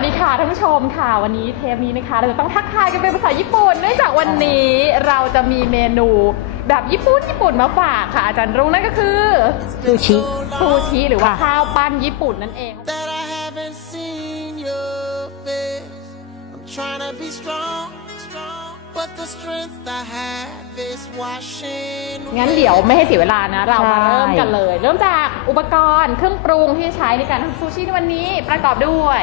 มค่ะวันนี้เทปนี้นะคะ เราจะต้องทักทายกันเป็นภาษาญี่ปุ่นเนื่องจากวันนี้เราจะมีเมนูแบบญี่ปุ่นญี่ปุ่นมาฝากค่ะ อาจารย์รุ่งนั่นก็คือซูชิซูชิหรือว่าค่ะข้าวปั้นญี่ปุ่นนั่นเอง that I haven't seen your face. I'm trying to be strong, strong, but the strength I have is washing. งั้นเดี๋ยวไม่ให้เสียเวลานะ เรามาใช่เริ่มกันเลย เริ่มจากอุปกรณ์เครื่องปรุงที่ใช้ในการทำซูชิในวันนี้ประกอบด้วย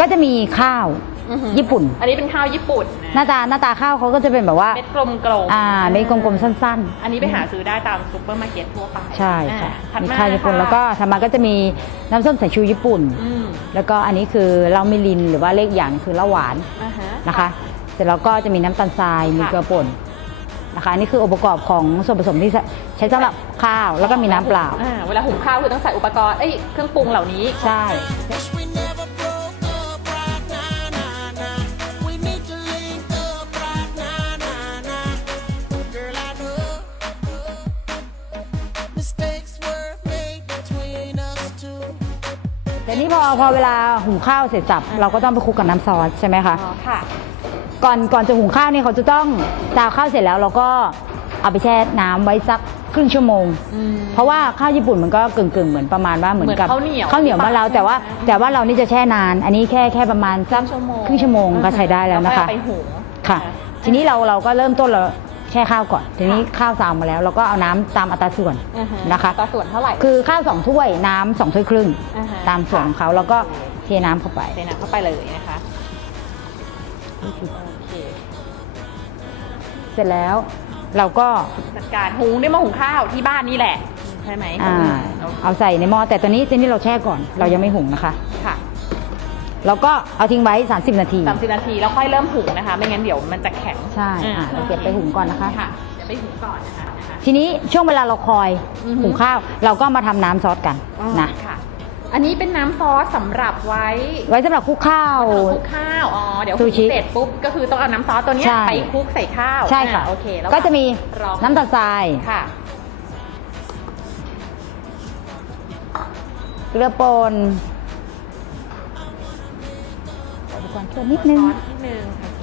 ก็จะมีข้าวอื้อหือญี่ปุ่น อันนี้เป็นข้าวญี่ปุ่นหน้านะตาหน้าตาข้าวเขาก็จะเป็นแบบว่า เม็ดกลมๆอ่าเม็ดกลมๆสั้น อันนี้ไปหาซื้อได้ตามซูเปอร์มาร์เก็ตทั่วไปๆ ใช่ค่ะอ่าถัดมีมาข้าวญี่ปุ่นค่ะแล้วก็ทำมาก็จะมีน้ำส้มสายชูญี่ปุ่น อืมแล้วก็อันนี้คือเหล้ามิลินหรือว่าเลขอย่างคือเหล้าหวานอ่าฮะ นะคะ เสร็จแล้วก็จะมีน้ำตาลทรายมีค่ะเกลือป่นนะคะอันนี่คือองค์ประกอบของส่วนผสมที่ใช้สำหรับข้าวแล้วก็มีน้ำเปล่า อ่เวลาหุงข้าวคือต้องใส่อุปกรณ์ เอ้ย เครื่องปรุงเหล่านี้ ใช่ Wish we แต่นี่พอพอเวลาหุงข้าวเสร็จสับเราก็ต้องไปคลุกกับน้ำซอสใช่ไหมคะ อ๋อค่ะ ก่อนก่อนจะหุงข้าวเนี่ยเขาจะต้องจาวข้าวเสร็จแล้วเราก็เอาไปแช่น้ำไว้สักครึ่งชั่วโมง อืม เพราะว่าข้าวญี่ปุ่นมันก็กึ่งกึ่งๆเหมือนประมาณว่าเหมือนกับเหมือนข้าวเหนียวข้าวเหนียวมานเราใช่ไหมแต่ว่า แต่ว่าเรานี่จะแช่นาน อันนี้แค่แค่ประมาณสักชั่วโมง ครึ่งชั่วโมงก็ใช้ได้แล้วนะคะไปหุงค่ะ ทีนี้เราเราก็เริ่มต้นเรา แช่ข้าวก่อน ทีนี้ข้าวซาวมาแล้วเราก็เอาน้ำตามอัตราส่วนอ่าฮนะคะต่อส่วนเท่าไหร่ คือข้าวสองถ้วยน้ำสองถ้วยครึ่ง อ่าฮะ ตามส่วนของเขาแล้วก็เทน้ำเข้าไปใส่น้ำเข้าไปเลยนะคะโอเคเสร็จแล้วเราก็จัดการหุงได้มาหุงข้าวที่บ้านนี่แหละ ใช่ไหมอ่าโอเคเอาใส่ในหม้อแต่ตอนนี้ตอนนี้เราแช่ก่อน เรายังไม่หุงนะคะค่ะ แล้วก็เอาทิ้งไว้ 30 นาที สามสิบนาทีแล้วค่อยเริ่มหุงนะคะ ไม่งั้นเดี๋ยวมันจะแข็งใช่อะเราเก็บไปหุงก่อนนะคะ ค่ะเดี๋ยวไปหุงก่อนนะคะนะคะ ทีนี้ช่วงเวลาเราคอยอือฮึ หุงข้าว เราก็มาทำน้ำซอสกันอ๋อนะค่ะ อันนี้เป็นน้ำซอสสำหรับไว้ไว้สำหรับคลุกข้าวคลุกข้าวอ๋อเดี๋ยวซูชิเสร็จปุ๊บก็คือต้องเอาน้ำซอสตัวเนี้ยใช่ ไปคลุกใส่ข้าวใช่ค่ะ อ่าโอเคแล้วก็จะมีรอน้ำตาลทรายค่ะ เกลือป่น กรณ์เพิ่มนิดนึงซอสนิดนึงโอเค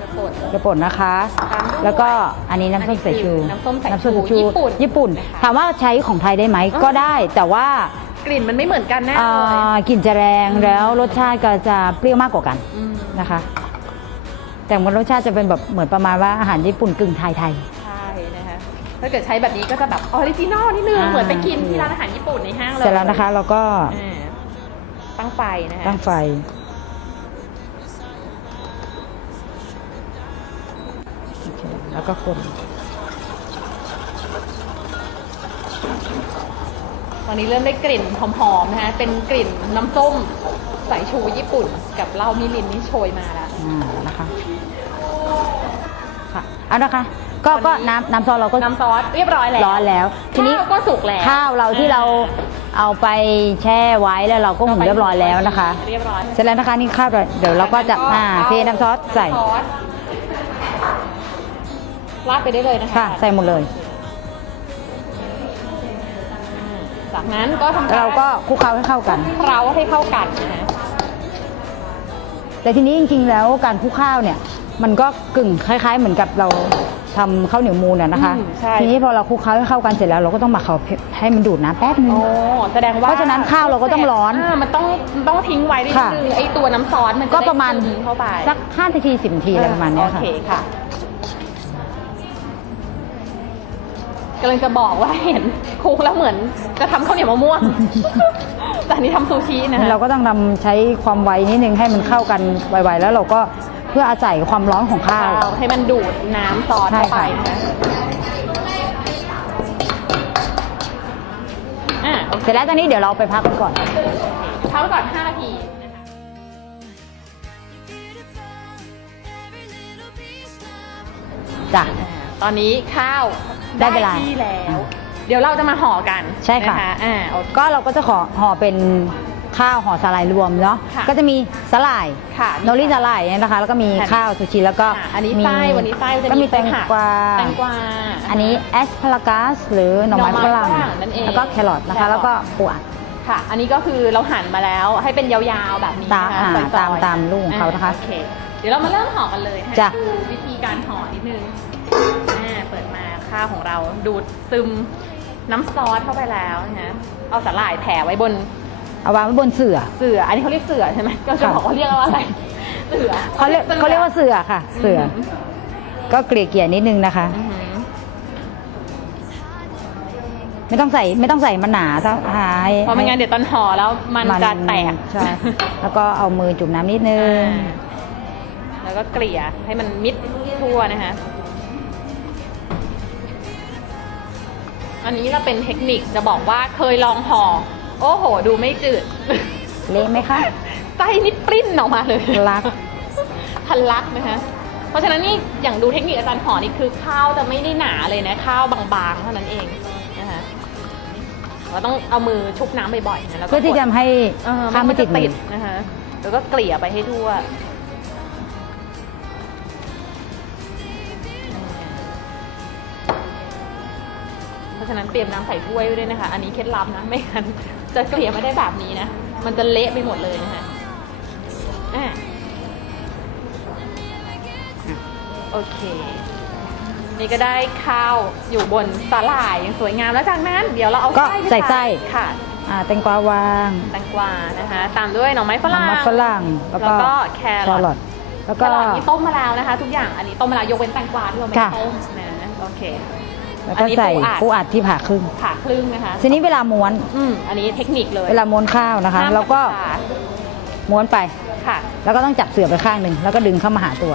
กระปุกเกลือป่นนะคะ ตามด้วยแล้วก็อันนี้น้ำส้มสายชูน้ำส้มสายชูน้ำส้มสายชูญี่ปุ่นญี่ปุ่น นะคะ ถามว่าใช้ของไทยได้ไหมอ๋อก็ได้ แต่ว่ากลิ่นมันไม่เหมือนกันแน่อ่เลยากลิ่นจะแรงแล้วรสชาติก็จะเปรี้ยวมากกว่ากันอืมนะคะ แต่มันรสชาติจะเป็นแบบเหมือนประมาณว่าอาหารญี่ปุ่นกึ่งไทยไทย ใช่นะคะถ้าเกิดใช้แบบนี้ก็จะแบบออริจินอลนิดนึง อ่า เหมือนไปกินที่ร้านอาหารญี่ปุ่นในห้างๆเลย เสร็จแล้วนะคะ เราก็อ่า ตั้งไฟนะคะตั้งไฟ โอเค แล้วก็คนตอนนี้เริ่มได้กลิ่นหอมๆนะคะเป็นกลิ่นน้ำส้มสายชูญี่ปุ่น กับเหล้ามิรินนี่โชยมาแล้วอ่านะคะค่ะเอานะคะก็ก็น้ำน้ำซอสเราก็น้ำซอสเรียบร้อยแล้วร้อนแล้ว ทีนี้ข้าวก็สุกแล้วข้าวเราที่เรา เอาไปแช่ไว้แล้วเราก็หุงเรียบร้อยแล้วนะคะ เรียบร้อยเสร็จแล้วนะคะนี่ข้าวเราเดี๋ยวเราก็จะอ่าเทน้ำซอสใส่น้ำซอสราดไปได้เลยนะคะค่ะ ใส่หมดเลย จากนั้นก็ทำแล้วเราก็คลุกเคล้าให้เข้ากันเคล้าให้เข้ากันนะแต่ทีนี้จริงๆแล้วการคลุกข้าวเนี่ย มันก็กึ่งคล้าย ๆ เหมือนกับเรา ทำข้าวเหนียวมูนอะนะคะอืมใช่ ทีนี้พอเราคลุกเคล้าให้เข้ากันเสร็จแล้วเราก็ต้องมาเขาให้มันดูดน้ำแป๊บนึงโอ้แสดงว่าเพราะฉะนั้นข้าวเราก็ต้องร้อนามันต้องมันต้องทิ้งไว้นิดค่ะนึงไอตัวน้ำซอสมันจก็ได้ประมาณซึเข้าไปสักห้านาทีสิบนาทีอะไรประมาณเนี้ยโอค่ะเคค่ะกำลังจะบอกว่าเห็นคลุกแล้วเหมือนจะทำข้าวเหนียวมะม่วง แต่อันนี้ทำซูชินะคะเราก็ต้องนำใช้ความไวนิดนึงให้มันเข้ากันไวๆแล้วเราก็ เพื่ออาศัยความร้อนของข้าวข้าวให้มันดูดน้ำซอสเข้าไปใช่นะค่ะอะโอเคเสร็จแล้วตอนนี้เดี๋ยวเราไปพักกันก่อน พักไว้ก่อน5นาทีนะคะจ้ะ ตอนนี้ข้าวได้เวลา ที่แล้ว เดี๋ยวเราจะมาห่อกันใช่ค่ะ นอ่าโอเค ก็เราก็จะขอห่อเป็น ข้าวห่อสาหร่ายรวมเนาะค่ะก็จะมีสาหร่ายค่ะโนริสาหร่ายเนี่ยนะคะ แล้วก็มีค่ะ ข้าวซูชิแล้วก็อะอันนี้มีไส้วันนี้ไส้จะก็มีแตงผักวา แตงกวา อันนี้แอสพารากัสหรือหน่อไม้หน่อฝไม้รั่งฝรั่งนั่นเองแล้วก็แครอทนะแครอคะทแล้วก็ปูอัดค่ะ อันนี้ก็คือเราหั่นมาแล้วให้เป็นยาวๆแบบนี้ตามนะคะอ่าซอยๆตามตามลูกของเขานะคะโอเคเดี๋ยวเรามาเริ่มห่อกันเลยให้จ้ะดูวิธีการห่อนิดนึงอ่าเปิดมาข้าวของเราดูดซึมน้ำซอสเข้าไปแล้วนะเอาสาหร่ายแผ่ไว้บน เอาวางไว้บนเสื่อ เสือ อันนี้เขาเรียกเสือใช่ไหมก็จะค่ะบอกว่าเรียกว่าอะไร เสือเขาเรียกเขาเรียกว่าเสื่อค่ะ เสื่ออก็เกลี่ยเกลี่ยๆนิดนึงนะคะ อือหือไม่ต้องใส่ไม่ต้องใส่มันหนาถ้าหายเพราะไม่งั้นเดี๋ยวตอนห่อแล้วมันจะแตกใช่แล้วก็เอามือจุ่มน้ำนิดนึง อ่าแล้วก็เกลี่ยให้มันมิดทั่วนะคะ อันนี้เราเป็นเทคนิคจะบอกว่าเคยลองห่อ โอ้โห ดูไม่จืด เละไหมคะ ไส้นี่ปริ้นออกมาเลยทะลัก ทะลักนะคะเพราะฉะนั้นนี่อย่างดูเทคนิคอาจารย์ห่อนี่คือข้าวจะไม่ได้หนาเลยนะ ข้าวบางๆเท่านั้นเองนะคะเราต้องเอามือชุบน้ำบ่อยๆนะแล้วก็เพื่อที่จะกดให้เออข้าวไม่ติดนมืจะอนะคะแล้วก็เกลี่ยไปให้ทั่ว ราะฉะนั้นเตรียมน้ำใส่ถ้วยไว้ด้วยนะคะ อันนี้เคล็ดลับนะ ไม่งั้นจะเกลี่ยไม่ได้แบบนี้นะ มันจะเละไปหมดเลยนะคะอะโอเค นี่ก็ได้ข้าวอยู่บนสาหร่ายอย่างสวยงามแล้วจากนั้นเดี๋ยวเราเอาก็ไส้ไปใส่ไส้ค่ะอ่าแตงกวาวางแตงกวานะคะ ตามด้วยหน่อไม้ฝรั่งน้ำมันฝรั่งแล้วแล้วก็ก็แครอททแล้วแคก็รอทนี่ต้มมาแล้วนะคะ ทุกอย่างอันนี้ต้มมาแล้วยกเว้นแตงกวาที่เราไม่ค่ะ ต้มนะโอเค แล้วอัก็นนี้ใส่ปูอัดปูอัดที่ผ่าครึ่งผ่าครึ่งนะคะทีนี้เวลาม้วนอืมอันนี้เทคนิคเลย เวลาม้วนข้าวนะคะห้ามเราก็ขาดม้วนไปค่ะ แล้วก็ต้องจับเสือไปข้างหนึ่งแล้วก็ดึงเข้ามาหาตัว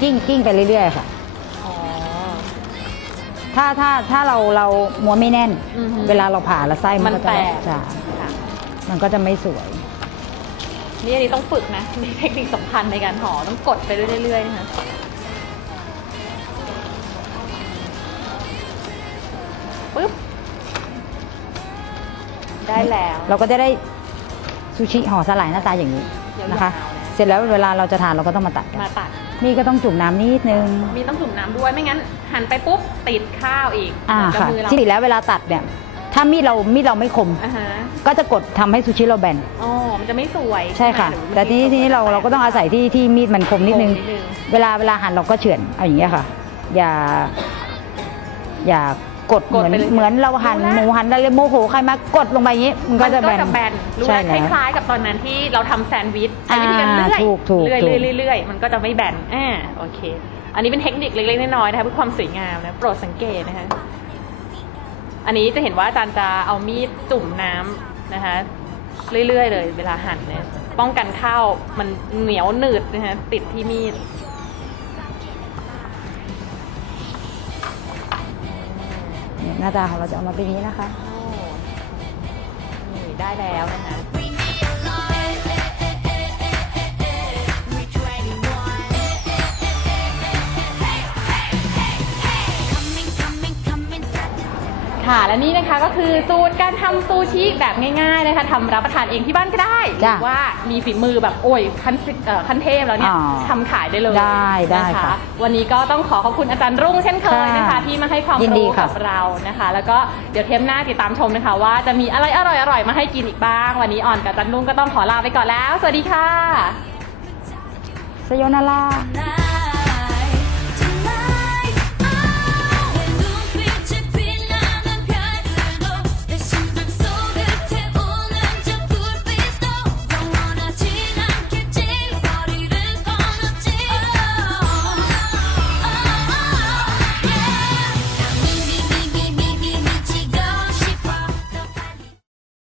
กิ้งกิ้งไปเรื่อยๆค่ะอ๋อถ้าถ้าถ้าเราเราม้วนไม่แน่นอือฮึเวลาเราผ่าแล้วไส้มัมันนก็แตจะกใช่ค่ะมันก็จะไม่สวย นี่อันนี้ต้องฝึกนะมีเทคนิคสำคัญในการห่อต้องกดไปเรื่อยๆนะคะ ปึ๊บ ได้แล้วเราก็จะได้ซูชิห่อสลายหน้าตาอย่างนี้นะคะยาวๆนะเสร็จแล้วเวลาเราจะทานเราก็ต้องมาตัดกันมาตัดนี่ก็ต้องจุ่มน้ำนิดนึง มีต้องจุ่มน้ำด้วยไม่งั้น หันไปปุ๊บติดข้าวอีกอ่าเหมืนกับค่ะมือเราที่แล้วเวลาตัดเนี่ยถ้ามีดเรามีดเราไม่คมอ่าฮะก็จะกดทำให้ซูชิเราแบนอ๋อ มันจะไม่สวย ใช่ค่ะไหมหรือแต่ทีนี้ทีนี้เราเราก็ต้องอาศัยที่ที่มีดมันคมนิดนึงคมนิดนึง เวลาเวลาหั่นเราก็เฉือนเอาอย่างเงี้ยค่ะ อย่า อย่า กดกเหดมือนไปเลยเหมือนเราหั่นรู้แล้ว หมูหั่นอะไรโมโหใครมากดลงไปอย่างงี้มันก็จะแบน แบนรู้ใช่แล้วคแล้วล้ายๆกับตอนนั้นที่เราทำแซนด์วิชใช้วิธีการอ่าเลื่อยถูกถูกเลื่อยถูกเลื่อยเลื่อยมันก็จะไม่แบนอ่าโอเค อันนี้เป็นเทคนิคเล็กๆน้อยๆนะคะเพื่อความสวยงามนะโปรดสังเกตนะคะอันนี้จะเห็นว่าอาจารย์จะเอามีดจุ่มน้ำนะคะ เรื่อยๆเลย เวลาหั่นเนี่ยป้องกันข้าวมันเหนียวหนืดนะคะติดที่มีด หน้าตาของเราจะออกมาเป็นอย่างนี้นะคะ นี่ได้แล้วนะคะ ค่ะ และนี่นะคะก็คือสูตรการทำซูชิแบบง่ายๆนะคะทำรับประทานเองที่บ้านก็ได้หจ้ะรือว่ามีฝีมือแบบโอ้ยขั้นเอ่อขั้นเทพแล้วเนี่ยอ๋อทำขายได้เลยได้ได้นค่ะวันนี้ก็ต้องขอขอบคุณอาจารย์รุ่งเช่นเคยนะคะค่ะที่มาให้ความยินดีรู้ค่ะกับเรานะคะ แล้วก็เดี๋ยวเทปหน้าติดตามชมนะคะ ว่าจะมีอะไรอร่อยๆมาให้กินอีกบ้าง วันนี้อ่อนกับอาจารย์รุ่งก็ต้องขอลาไปก่อนแล้ว สวัสดีค่ะ สโยนารา